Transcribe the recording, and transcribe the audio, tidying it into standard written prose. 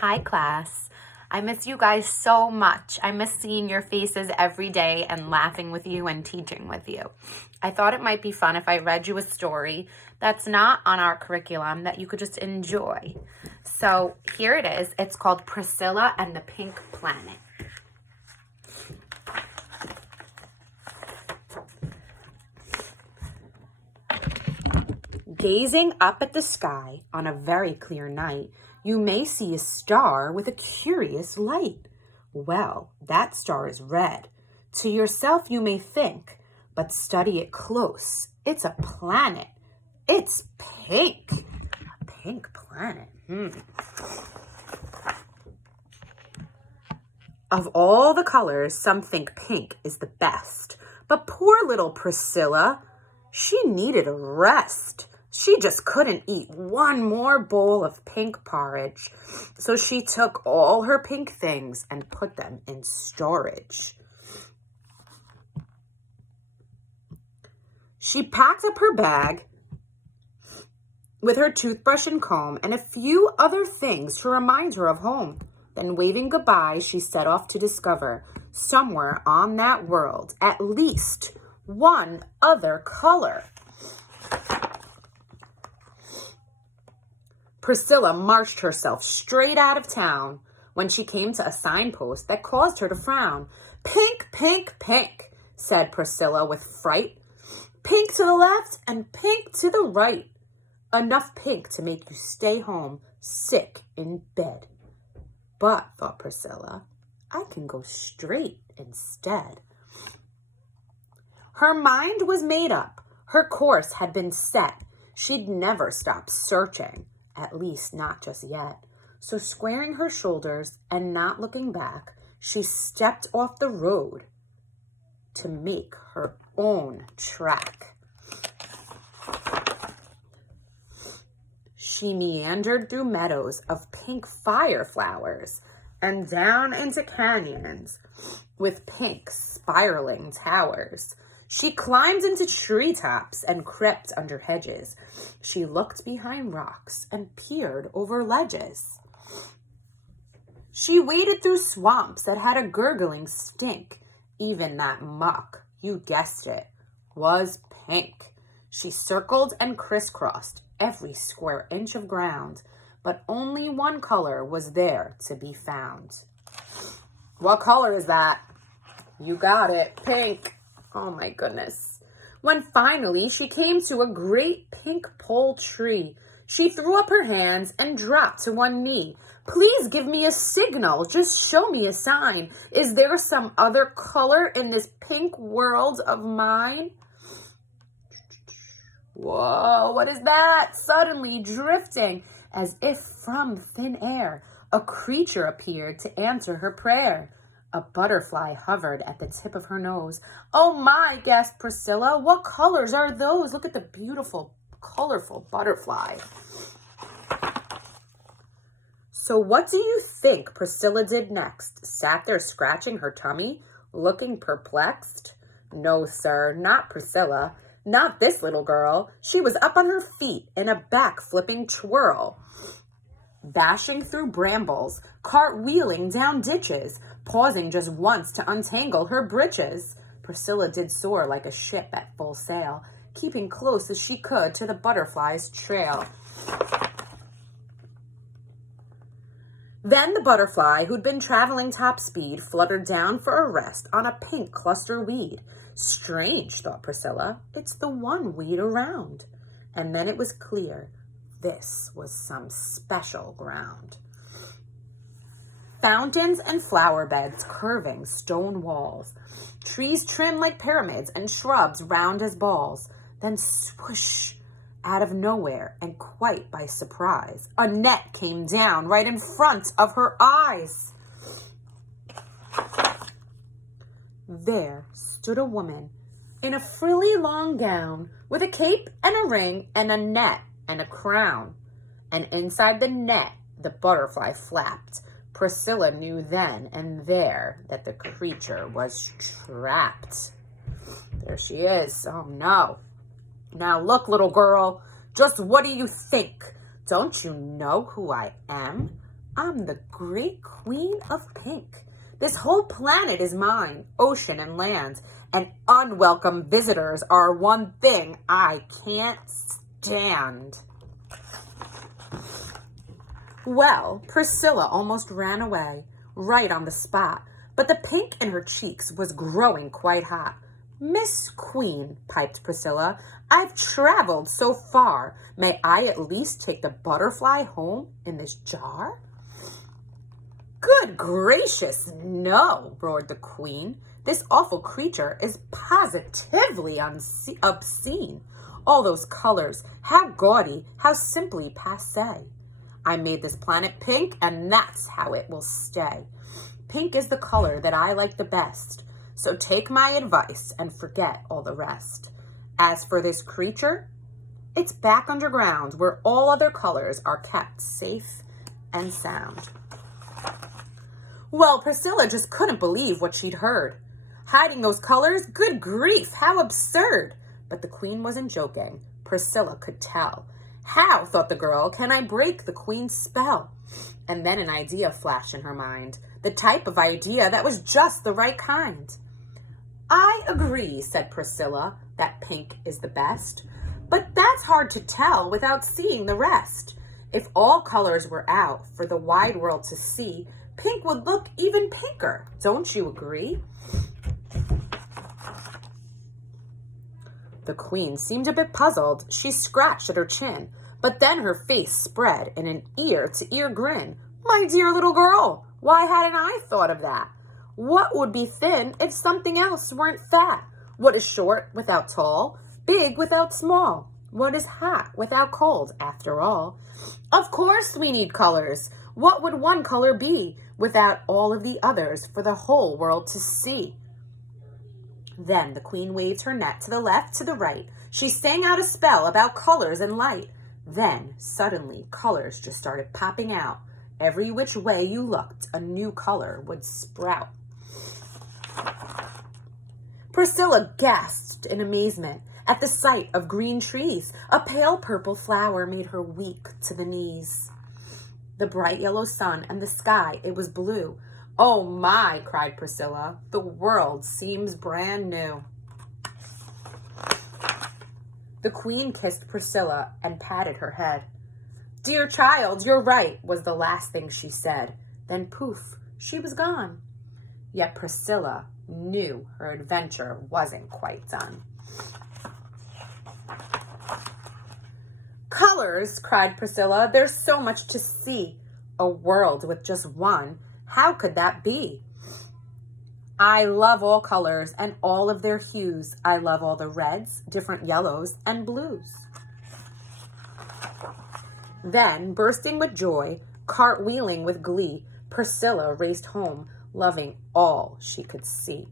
Hi, class. I miss you guys so much. I miss seeing your faces every day and laughing with you and teaching with you. I thought it might be fun if I read you a story that's not on our curriculum that you could just enjoy. So here it is. It's called Priscilla and the Pink Planet. Gazing up at the sky on a very clear night, you may see a star with a curious light. Well, that star is red. To yourself you may think, but study it close. It's a planet. It's pink. A pink planet. Of all the colors, some think pink is the best. But poor little Priscilla, she needed a rest. She just couldn't eat one more bowl of pink porridge. So she took all her pink things and put them in storage. She packed up her bag with her toothbrush and comb and a few other things to remind her of home. Then waving goodbye, she set off to discover somewhere on that world at least one other color. Priscilla marched herself straight out of town when she came to a signpost that caused her to frown. Pink, pink, pink, said Priscilla with fright. Pink to the left and pink to the right. Enough pink to make you stay home, sick in bed. But, thought Priscilla, I can go straight instead. Her mind was made up. Her course had been set. She'd never stop searching. At least not just yet. So squaring her shoulders and not looking back, she stepped off the road to make her own track. She meandered through meadows of pink fire flowers and down into canyons with pink spiraling towers. She climbed into treetops and crept under hedges. She looked behind rocks and peered over ledges. She waded through swamps that had a gurgling stink. Even that muck, you guessed it, was pink. She circled and crisscrossed every square inch of ground, but only one color was there to be found. What color is that? You got it, pink. Oh my goodness. When finally she came to a great pink pole tree, she threw up her hands and dropped to one knee. Please give me a signal. Just show me a sign. Is there some other color in this pink world of mine? Whoa, what is that? Suddenly drifting, as if from thin air, a creature appeared to answer her prayer. A butterfly hovered at the tip of her nose. Oh my, gasped Priscilla. What colors are those? Look at the beautiful, colorful butterfly. So what do you think Priscilla did next? Sat there scratching her tummy, looking perplexed? No, sir, not Priscilla. Not this little girl. She was up on her feet in a back-flipping twirl, bashing through brambles, cartwheeling down ditches, pausing just once to untangle her breeches. Priscilla did soar like a ship at full sail, keeping close as she could to the butterfly's trail. Then the butterfly, who'd been traveling top speed, fluttered down for a rest on a pink cluster weed. Strange, thought Priscilla, it's the one weed around. And then it was clear. This was some special ground. Fountains and flower beds curving stone walls, trees trimmed like pyramids and shrubs round as balls. Then swoosh, out of nowhere and quite by surprise, a net came down right in front of her eyes. There stood a woman in a frilly long gown with a cape and a ring and a net and a crown. And inside the net, the butterfly flapped. Priscilla knew then and there that the creature was trapped. There she is. Oh no. Now look, little girl, just what do you think? Don't you know who I am? I'm the great queen of pink. This whole planet is mine, ocean and land, and unwelcome visitors are one thing I can't stand. Well, Priscilla almost ran away, right on the spot, but the pink in her cheeks was growing quite hot. Miss Queen, piped Priscilla, I've traveled so far. May I at least take the butterfly home in this jar? Good gracious, no, roared the queen. This awful creature is positively obscene. All those colors, how gaudy, how simply passé. I made this planet pink, and that's how it will stay. Pink is the color that I like the best, so take my advice and forget all the rest. As for this creature, it's back underground where all other colors are kept safe and sound. Well, Priscilla just couldn't believe what she'd heard. Hiding those colors? Good grief, how absurd! But the queen wasn't joking. Priscilla could tell. How, thought the girl, can I break the queen's spell? And then an idea flashed in her mind, the type of idea that was just the right kind. I agree, said Priscilla, that pink is the best, but that's hard to tell without seeing the rest. If all colors were out for the wide world to see, pink would look even pinker. Don't you agree? The queen seemed a bit puzzled. She scratched at her chin, but then her face spread in an ear-to-ear grin. My dear little girl, why hadn't I thought of that? What would be thin if something else weren't fat? What is short without tall? Big without small? What is hot without cold, after all? Of course we need colors. What would one color be without all of the others for the whole world to see? Then the queen waved her net to the left, to the right. She sang out a spell about colors and light. Then, suddenly, colors just started popping out. Every which way you looked, a new color would sprout. Priscilla gasped in amazement at the sight of green trees. A pale purple flower made her weak to the knees. The bright yellow sun and the sky, it was blue. Oh my, cried Priscilla, the world seems brand new. The queen kissed Priscilla and patted her head. Dear child, you're right, was the last thing she said. Then poof, she was gone. Yet Priscilla knew her adventure wasn't quite done. Colors, cried Priscilla, there's so much to see. A world with just one, how could that be? I love all colors and all of their hues. I love all the reds, different yellows, and blues. Then, bursting with joy, cartwheeling with glee, Priscilla raced home, loving all she could see.